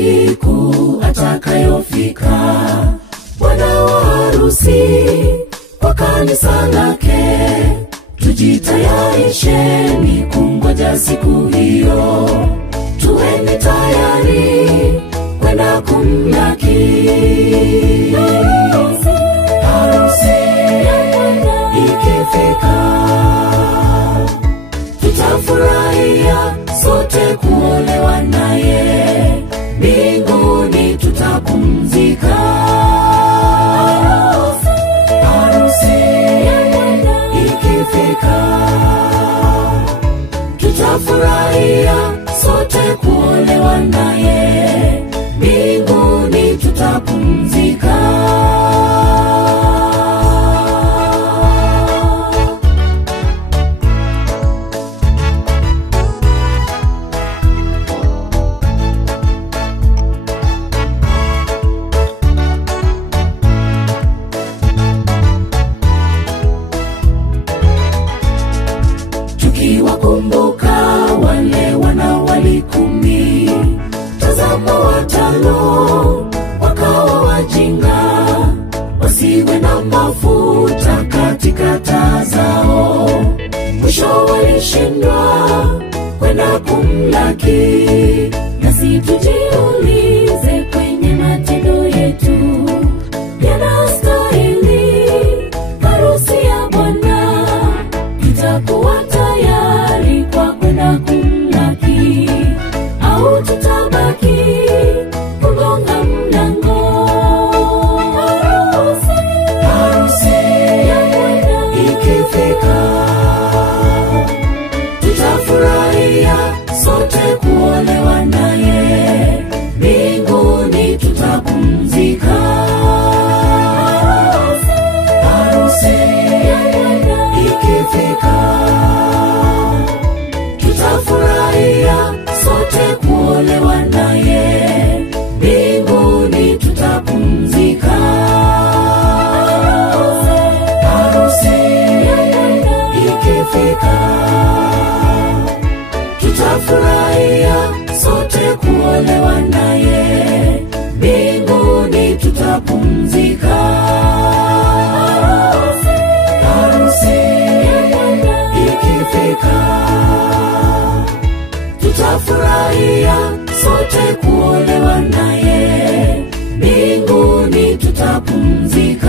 siku atakayofika bwana wa harusi kwa kanisa lake. Tujitayarisheni kungoja siku hiyo, tuweni tayari kwenda kumlaki. Harusi ikifika, tutafurahia sote kuolewa naye, mbinguni tutapumzika. Harusi ikifika, tutafurahia sote kuolewa naye, mbinguni tutapumzika. Tukiwakumbuka wale wanawali 10, tazama watano wakawa wajinga, wasiwe na mafuta katika taa zao, mwisho walishindwa kwenda kumlaki. Nasi tujiulize kwenye matendo yetu, yanastahili harusi ya Bwana? Tutakuwa tayari kwa kwenda kumlaki, au tutabaki kugonga mlango? Harusi ikifika, tutafurahia sote kuolewa naye, mbinguni tutapumzika. Harusi ikifika, tutafurahia sote kuolewa naye, mbinguni tutapumzika. Harusi ikifika, tutafurahia sote kuolewa naye, mbinguni tutapumzika. Harusi ikifika, tutafurahia sote kuolewa naye, mbinguni tutapumzika.